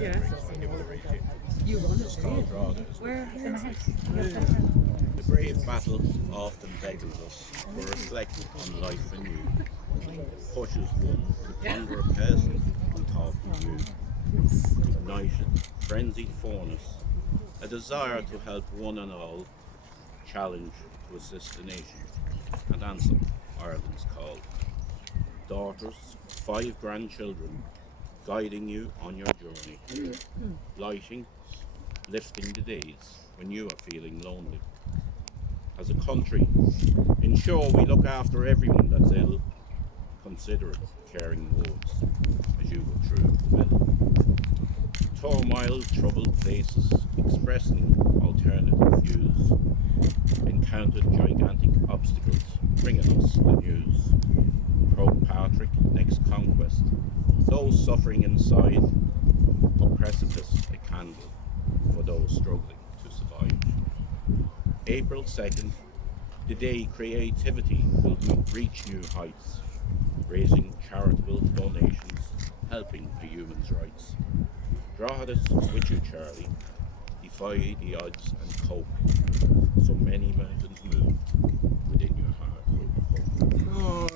Yeah. You run It's it, do called you? Drogheda. Where is it? The brave battle often beckons us to reflect on life anew, pushes one to ponder a past we thought we knew, ignited frenzied furnace, a desire to help one and all, challenge to assist the nation, and answer Ireland's call. Daughters, five grandchildren, guiding you on your journey, lighting, lifting the days when you are feeling lonely. As a country, ensure we look after everyone that's ill, considerate, caring words as you go through the mill. Turmoil, troubled places, expressing alternative views, encountered gigantic obstacles, bringing us the news. Croke Patrick, next conquest, those suffering inside, a precipice, a candle for those struggling to survive. April 2nd, the day creativity will reach new heights, raising charitable donations, helping the human's rights. Draw this with you, Charlie. Defy the odds and cope. So many mountains move within your heart of hope.